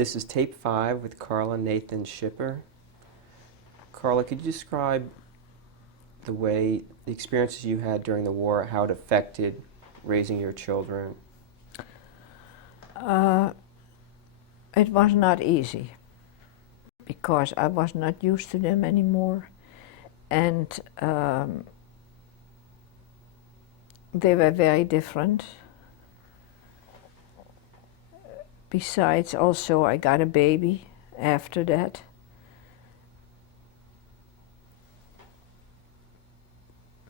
This is tape 5 with Carla, Nathan, Schipper. Carla, could you describe the experiences you had during the war, how it affected raising your children? It was not easy because I was not used to them anymore, and they were very different. Besides, also I got a baby after that.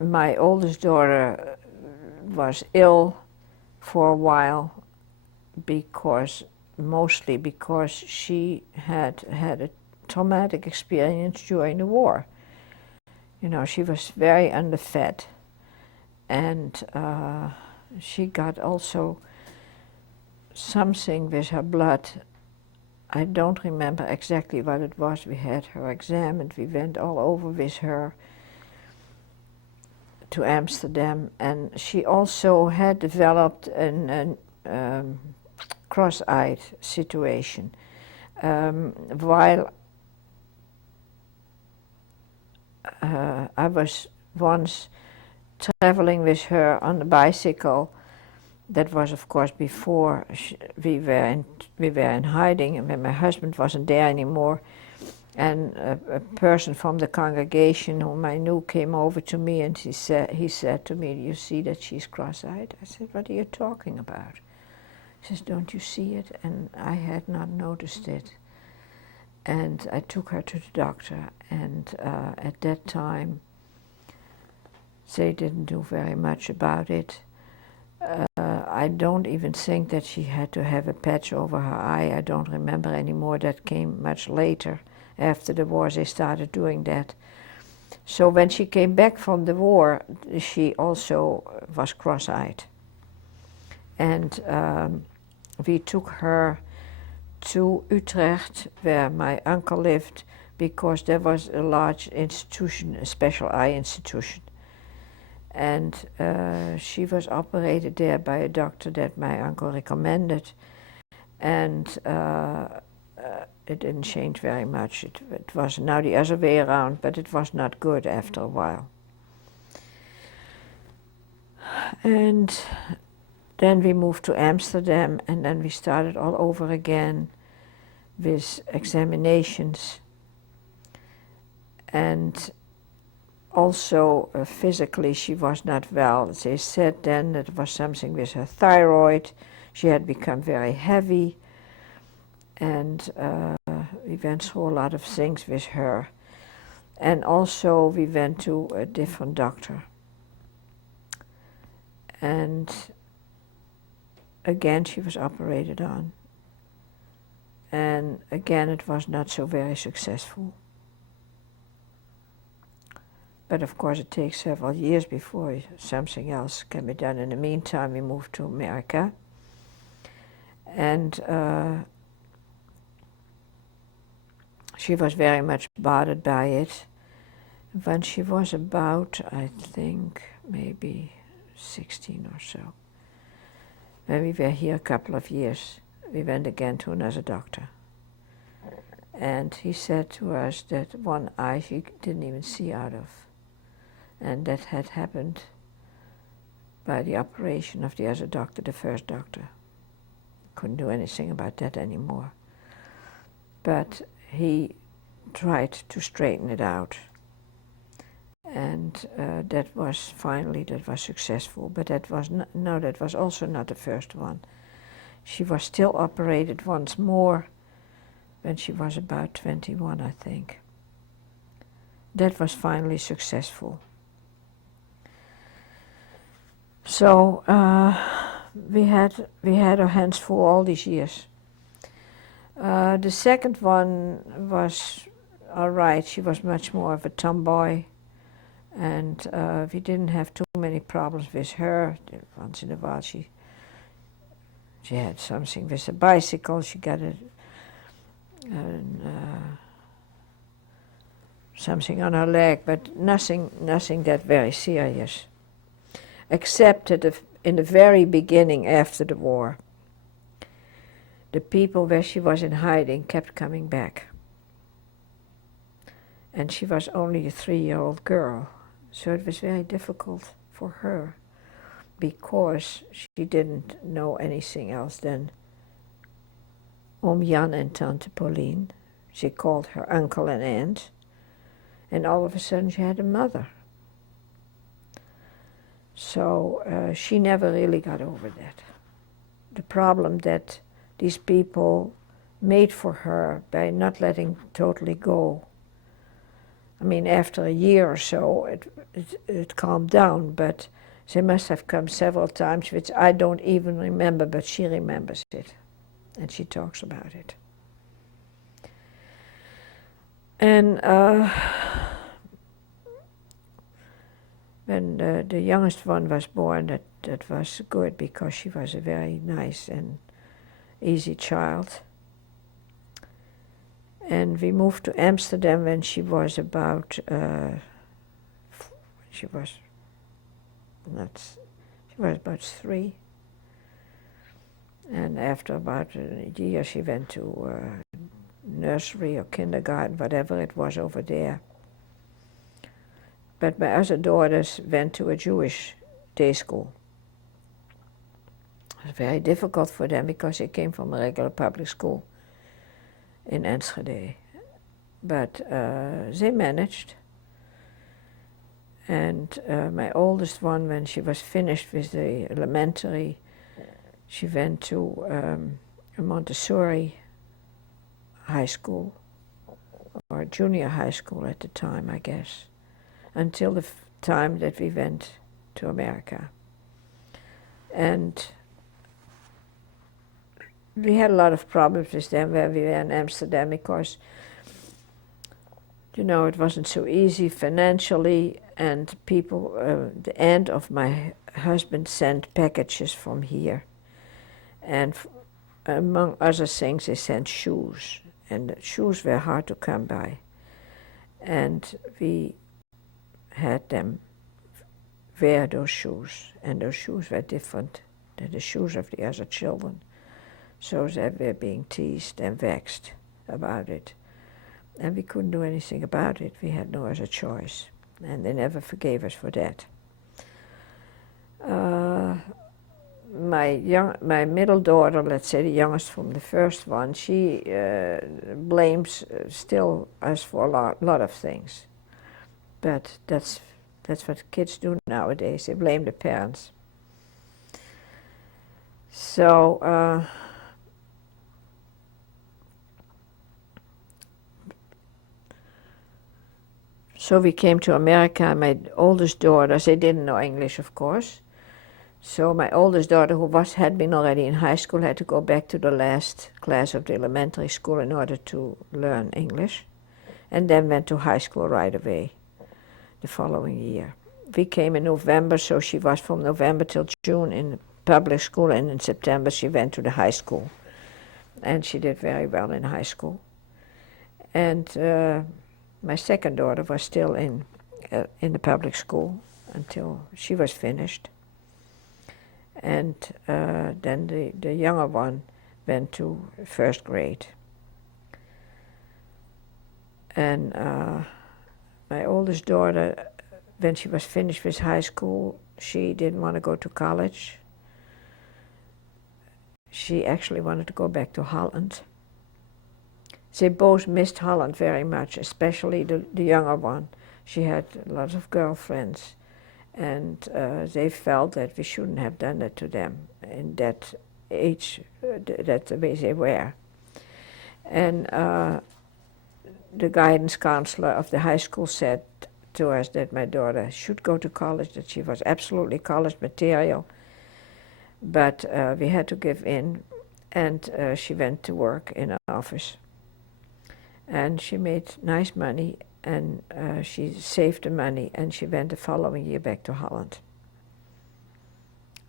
My oldest daughter was ill for a while mostly because she had had a traumatic experience during the war. You know, she was very underfed, and she got also something with her blood. I don't remember exactly what it was. We had her examined, we went all over with her to Amsterdam, and she also had developed a cross-eyed situation. While I was once traveling with her on a bicycle, that was of course before we were in hiding, and when my husband wasn't there anymore, and a person from the congregation whom I knew came over to me, and he said to me, "You see that she's cross-eyed?" I said, "What are you talking about?" He says, "Don't you see it?" And I had not noticed it. And I took her to the doctor, and at that time they didn't do very much about it. I don't even think that she had to have a patch over her eye. I don't remember anymore. That came much later. After the war they started doing that. So when she came back from the war, she also was cross-eyed. And we took her to Utrecht, where my uncle lived, because there was a large institution, a special eye institution. And she was operated there by a doctor that my uncle recommended. And it didn't change very much. It was now the other way around, but it was not good after a while. And then we moved to Amsterdam, and then we started all over again with examinations. And also physically she was not well. They said then that it was something with her thyroid. She had become very heavy, and we went through a lot of things with her. And also we went to a different doctor. And again she was operated on. And again it was not so very successful. But of course it takes several years before something else can be done. In the meantime we moved to America. And she was very much bothered by it. When she was about, I think, maybe 16 or so, when we were here a couple of years, we went again to another doctor. And he said to us that one eye she didn't even see out of. And that had happened by the operation of the other doctor, the first doctor. Couldn't do anything about that anymore. But he tried to straighten it out. And that was successful. But that was also not the first one. She was still operated once more when she was about 21, I think. That was finally successful. So we had our hands full all these years. The second one was all right. She was much more of a tomboy, and we didn't have too many problems with her. Once in a while she had something with a bicycle. She got something on her leg, but nothing that very serious. Except in the very beginning after the war, the people where she was in hiding kept coming back. And she was only a 3-year-old girl, so it was very difficult for her because she didn't know anything else than Oom Jan and Tante Pauline. She called her uncle and aunt, and all of a sudden she had a mother. So she never really got over that. The problem that these people made for her by not letting totally go. I mean, after a year or so, it calmed down, but they must have come several times, which I don't even remember, but she remembers it, and she talks about it. And when the youngest one was born, that was good because she was a very nice and easy child. And we moved to Amsterdam when she was about, she was about 3. And after about a year she went to nursery or kindergarten, whatever it was over there. But my other daughters went to a Jewish day school. It was very difficult for them because they came from a regular public school in Enschede. But they managed. And my oldest one, when she was finished with the elementary, she went to a Montessori high school, or junior high school at the time, I guess, until the time that we went to America. And we had a lot of problems with them where we were in Amsterdam because, you know, it wasn't so easy financially, and people, the aunt of my husband sent packages from here. And among other things, they sent shoes, and the shoes were hard to come by. And we had them wear those shoes, and those shoes were different than the shoes of the other children. So they were being teased and vexed about it. And we couldn't do anything about it. We had no other choice. And they never forgave us for that. My middle daughter, let's say the youngest from the first one, she blames still us for a lot of things. But that's what kids do nowadays. They blame the parents. So we came to America. My oldest daughter, they didn't know English, of course. So my oldest daughter, who had been already in high school, had to go back to the last class of the elementary school in order to learn English, and then went to high school right away the following year. We came in November, so she was from November till June in public school, and in September she went to the high school. And she did very well in high school. And my second daughter was still in the public school until she was finished. And then the younger one went to first grade. And my oldest daughter, when she was finished with high school, she didn't want to go to college. She actually wanted to go back to Holland. They both missed Holland very much, especially the younger one. She had lots of girlfriends, and they felt that we shouldn't have done that to them in that age, that's the way they were. And the guidance counselor of the high school said to us that my daughter should go to college, that she was absolutely college material, but we had to give in, and she went to work in an office. And she made nice money, and she saved the money, and she went the following year back to Holland.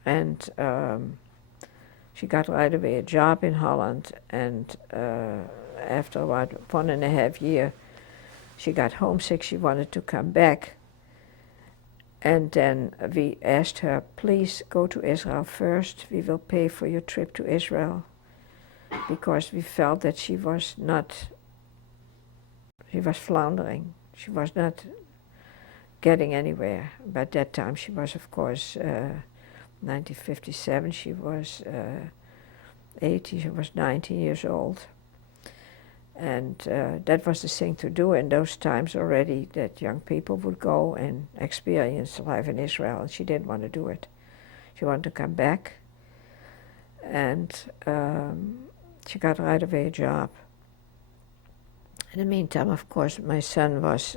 And she got right away a job in Holland, and after about 1.5 years, she got homesick. She wanted to come back. And then we asked her, please go to Israel first. We will pay for your trip to Israel. because we felt that she was floundering. She was not getting anywhere. By that time she was, of course, 1957, she was 80, she was 19 years old. And that was the thing to do in those times already, that young people would go and experience life in Israel, and she didn't want to do it. She wanted to come back, and she got right away a job. In the meantime, of course, my son was,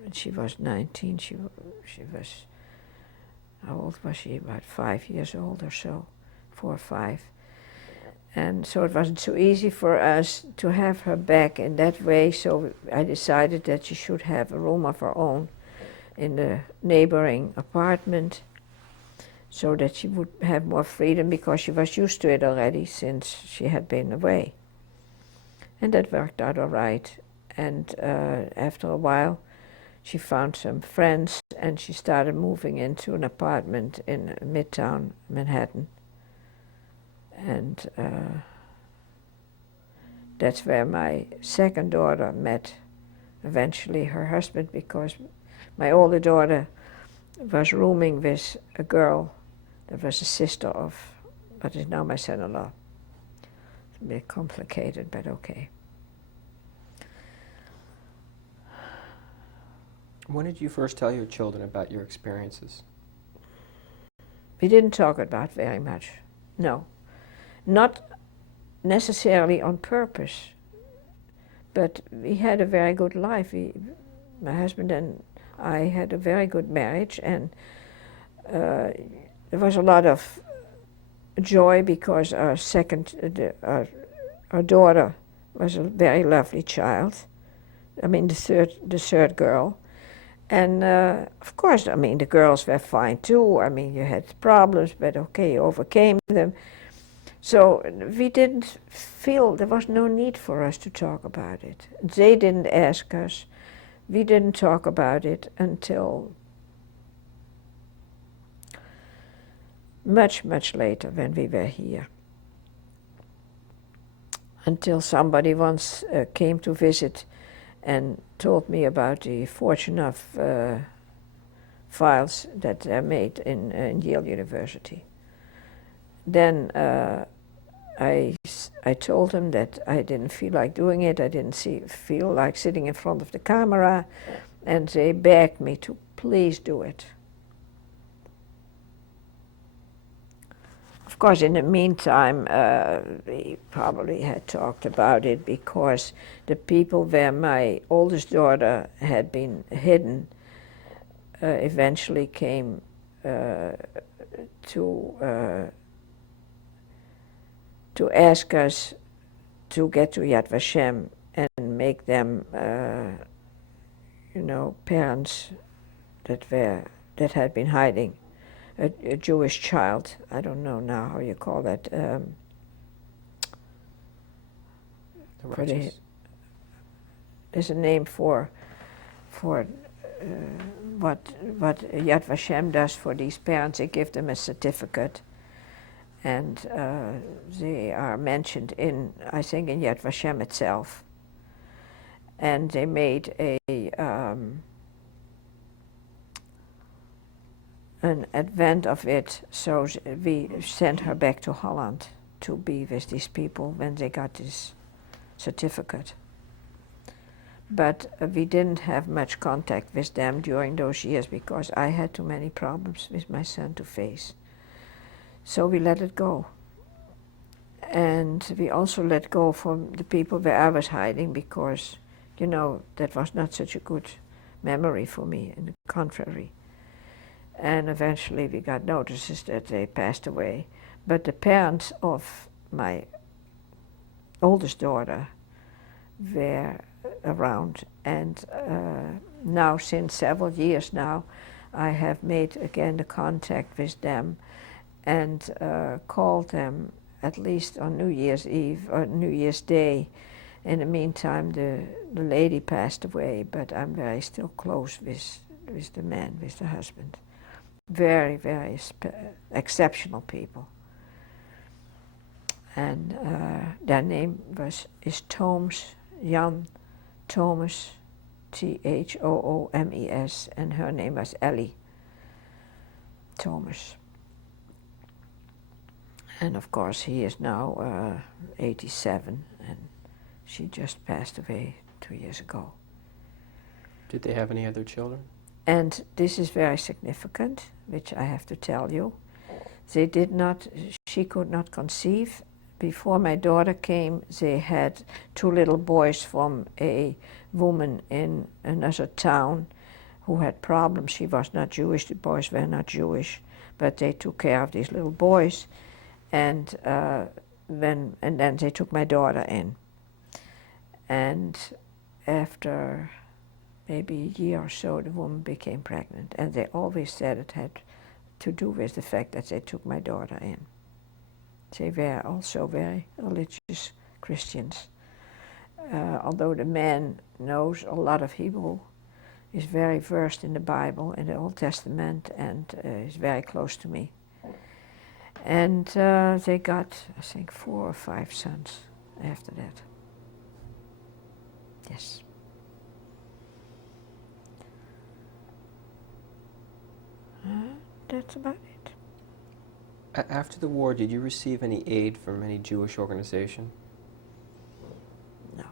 when she was 19, she was, how old was she? About 5 years old or so, 4 or 5. And so it wasn't so easy for us to have her back in that way, so I decided that she should have a room of her own in the neighboring apartment, so that she would have more freedom, because she was used to it already since she had been away. And that worked out all right. And after a while, she found some friends, and she started moving into an apartment in Midtown Manhattan. And that's where my second daughter met eventually her husband, because my older daughter was rooming with a girl that was a sister of what is now my son-in-law. It's a bit complicated, but okay. When did you first tell your children about your experiences? We didn't talk about very much, no. Not necessarily on purpose, but we had a very good life. My husband and I had a very good marriage, and there was a lot of joy, because our daughter was a very lovely child. I mean, the third girl. And of course, I mean, the girls were fine too. I mean, you had problems, but okay, you overcame them. So we didn't feel, there was no need for us to talk about it. They didn't ask us. We didn't talk about it until much, much later, when we were here. Until somebody once came to visit and told me about the fortune of files that are made in Yale University. Then I told him that I didn't feel like doing it. I didn't feel like sitting in front of the camera, and they begged me to please do it. Of course, in the meantime, we probably had talked about it, because the people where my oldest daughter had been hidden eventually came to ask us to get to Yad Vashem and make them, parents that had been hiding a Jewish child. I don't know now how you call that. There's a name for what Yad Vashem does for these parents. They give them a certificate, and they are mentioned in, I think, in Yad Vashem itself. And they made an advent of it, so we sent her back to Holland to be with these people when they got this certificate. But we didn't have much contact with them during those years, because I had too many problems with my son to face. So we let it go. And we also let go from the people where I was hiding, because, that was not such a good memory for me, on the contrary. And eventually we got notices that they passed away. But the parents of my oldest daughter were around, and now, since several years now, I have made again the contact with them, and called them at least on New Year's Eve or New Year's Day. In the meantime, the lady passed away, but I'm very still close with the man, with the husband. Very, very exceptional people. and their name is Thomes, Jan Thomas, Thoomes, and her name was Ellie Thomas. And of course he is now 87, and she just passed away 2 years ago. Did they have any other children? And this is very significant, which I have to tell you. She could not conceive. Before my daughter came, they had 2 little boys from a woman in another town who had problems. She was not Jewish, the boys were not Jewish, but they took care of these little boys. And then they took my daughter in. And after maybe a year or so, the woman became pregnant. And they always said it had to do with the fact that they took my daughter in. They were also very religious Christians. Although the man knows a lot of Hebrew, is very versed in the Bible, in the Old Testament, and is very close to me. And they got, I think, 4 or 5 sons after that. Yes. That's about it. After the war, did you receive any aid from any Jewish organization? No.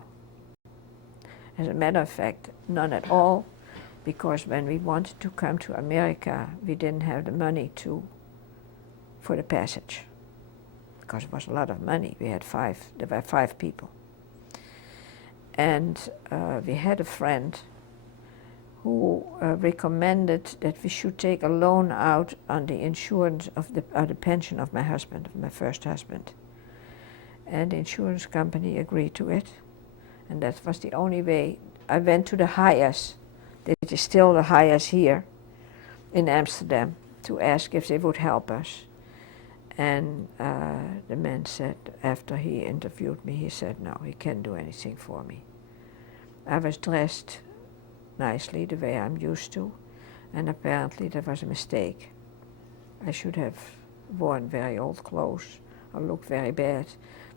As a matter of fact, none at all, because when we wanted to come to America, we didn't have the money for the passage, because it was a lot of money. There were 5 people. And we had a friend who recommended that we should take a loan out on the insurance of the pension of my husband, of my first husband. And the insurance company agreed to it, and that was the only way. I went to the Hayes, that is still the Hayes here in Amsterdam, to ask if they would help us. And the man said, after he interviewed me, he said, no, he can't do anything for me. I was dressed nicely, the way I'm used to, and apparently there was a mistake. I should have worn very old clothes or looked very bad,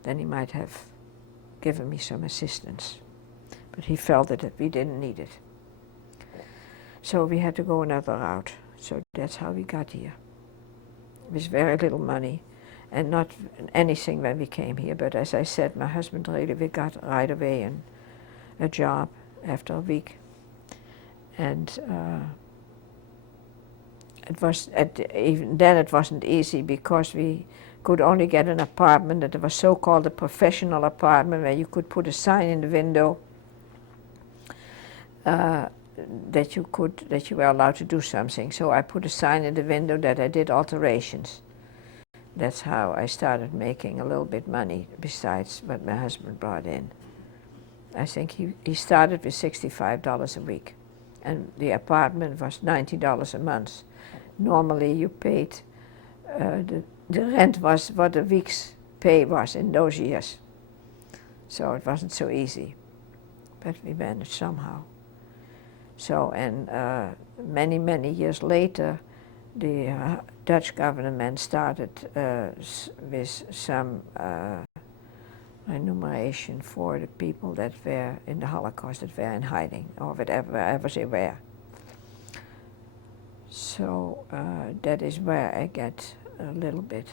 then he might have given me some assistance. But he felt that we didn't need it. So we had to go another route. So that's how we got here. With very little money and not anything when we came here. But as I said, my husband we got right away a job after a week. And even then it wasn't easy, because we could only get an apartment that was so-called a professional apartment, where you could put a sign in the window that you were allowed to do something. So I put a sign in the window that I did alterations. That's how I started making a little bit money besides what my husband brought in. I think he started with $65 a week, and the apartment was $90 a month. Normally you paid, the rent was what a week's pay was in those years. So it wasn't so easy, but we managed somehow. So, and many, many years later, the Dutch government started with some enumeration for the people that were in the Holocaust, that were in hiding, or wherever they were. So that is where I get a little bit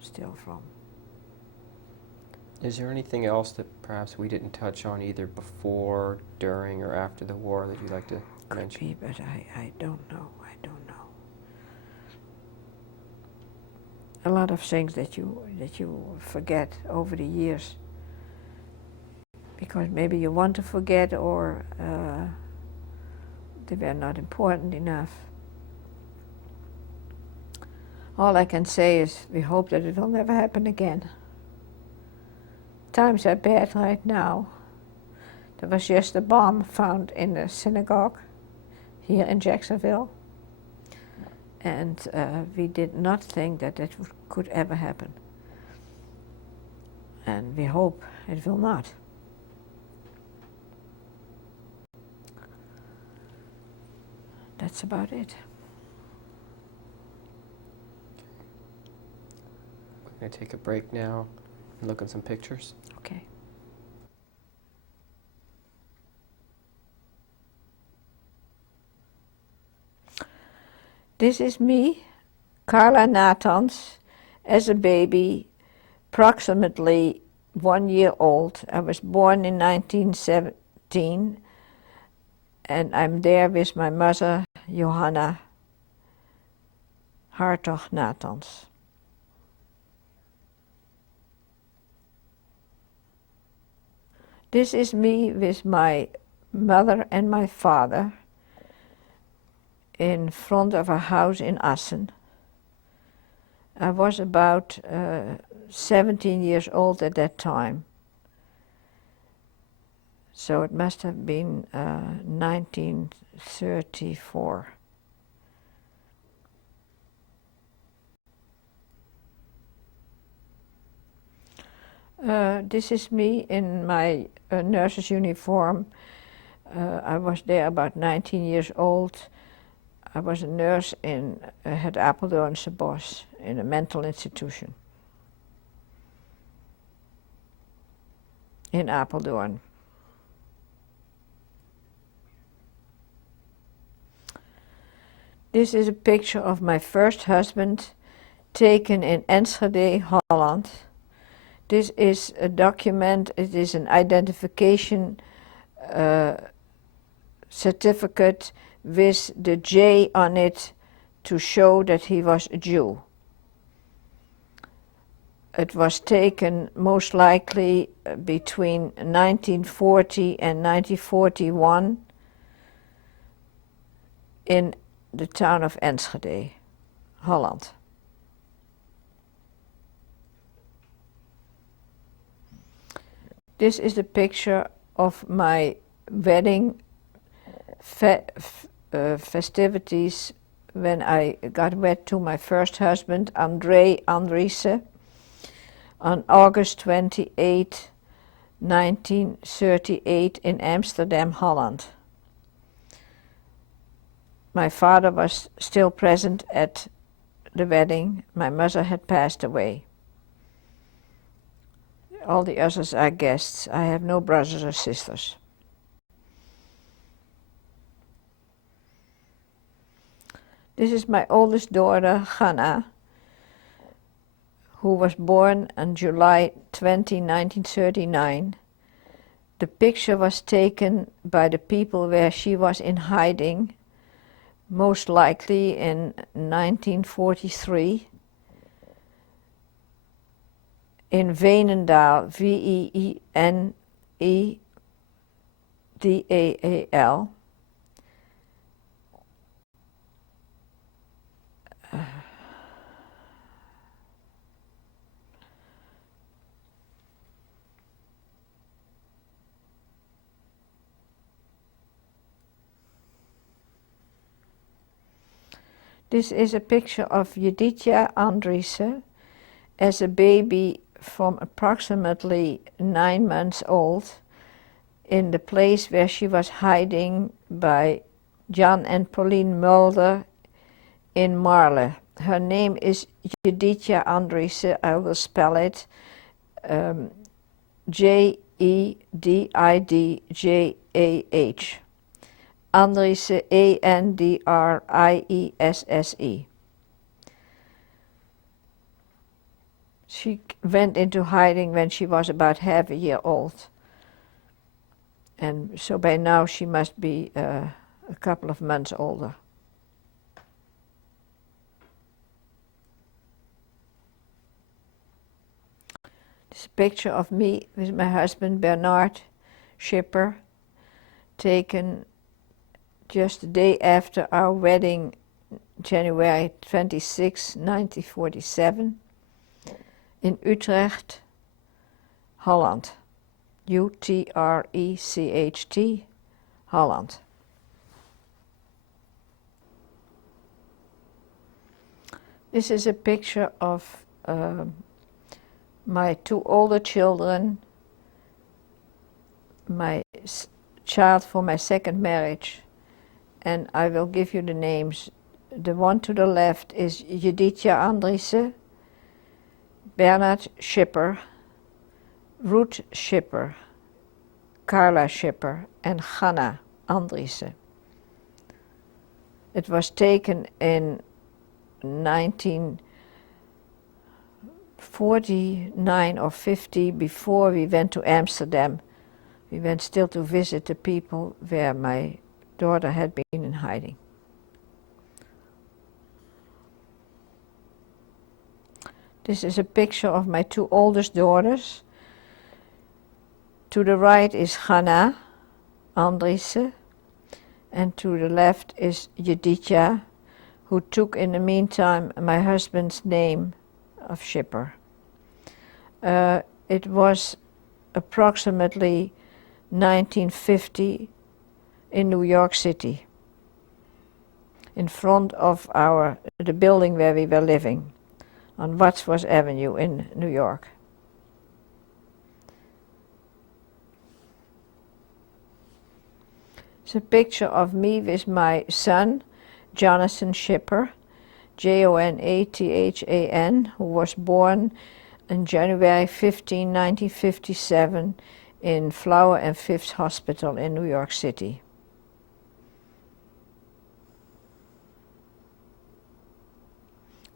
still from. Is there anything else that perhaps we didn't touch on, either before, during, or after the war, that you'd like to mention? Could be, but I don't know. I don't know. A lot of things that you forget over the years, because maybe you want to forget, or they were not important enough. All I can say is we hope that it will never happen again. Times are bad right now. There was just a bomb found in a synagogue here in Jacksonville, and we did not think that could ever happen. And we hope it will not. That's about it. We're going to take a break now. and look at some pictures. Okay. This is me, Carla Nathans, as a baby, approximately 1 year old. I was born in 1917, and I'm there with my mother, Johanna Hartog Nathans. This is me with my mother and my father in front of a house in Assen. I was about 17 years old at that time. So it must have been 1934. This is me in my nurse's uniform. I was there about 19 years old. I was a nurse in het Apeldoornse Bos in a mental institution in Apeldoorn. This is a picture of my first husband taken in Enschede, Holland. This is a document, it is an identification certificate with the J on it to show that he was a Jew. It was taken most likely between 1940 and 1941 in the town of Enschede, Holland. This is a picture of my wedding festivities when I got wed to my first husband, André Andriessen, on August 28, 1938 in Amsterdam, Holland. My father was still present at the wedding. My mother had passed away. All the others are guests. I have no brothers or sisters. This is my oldest daughter, Hannah, who was born on July 20, 1939. The picture was taken by the people where she was in hiding, most likely in 1943. In Veenendaal, Veenendaal. This is a picture of Jeditja Andriessen as a baby from approximately 9 months old in the place where she was hiding by Jan and Pauline Mulder in Marle. Her name is Jeditja Andriessen. I will spell it Jedidijah. Andriessen, Andriesse. She went into hiding when she was about half a year old. And so by now she must be a couple of months older. This is a picture of me with my husband Bernard Schipper, taken just the day after our wedding, January 26, 1947, in Utrecht, Holland. Utrecht, Holland. This is a picture of my two older children, my child for my second marriage, and I will give you the names. The one to the left is Jeditja Andriessen, Bernard Schipper, Ruth Schipper, Carla Schipper and Hanna Andriessen. It was taken in 1949 or 50, before we went to Amsterdam. We went still to visit the people where my daughter had been in hiding. This is a picture of my two oldest daughters. To the right is Hanna Andriessen, and to the left is Jeditja, who took in the meantime my husband's name of Schipper. It was approximately 1950 in New York City, in front of the building where we were living, on Wadsworth Avenue in New York. It's a picture of me with my son, Jonathan Schipper, Jonathan, who was born on January 15, 1957 in Flower and Fifth Hospital in New York City.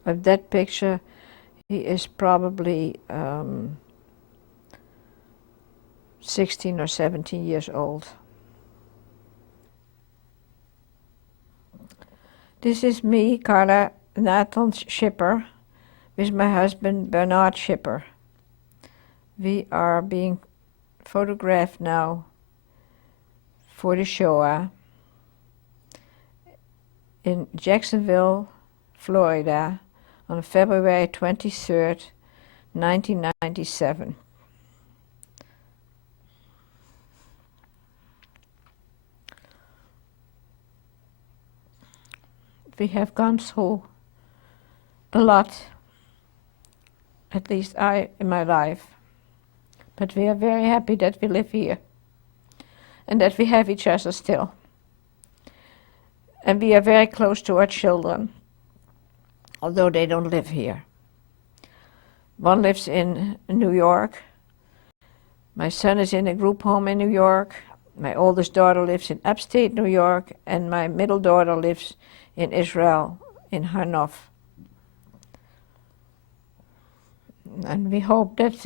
Of that picture, he is probably 16 or 17 years old. This is me, Carla Nathan Schipper, with my husband Bernard Schipper. We are being photographed now for the Shoah in Jacksonville, Florida, on February 23rd, 1997. We have gone through a lot, at least I in my life, but we are very happy that we live here and that we have each other still. And we are very close to our children, although they don't live here. One lives in New York. My son is in a group home in New York. My oldest daughter lives in upstate New York, and my middle daughter lives in Israel, in Hanof. And we hope that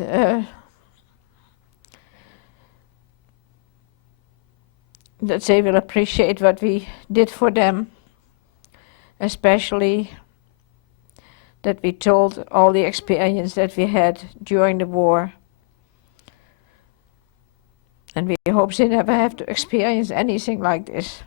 that they will appreciate what we did for them, especially that we told all the experience that we had during the war. And we hope they never have to experience anything like this.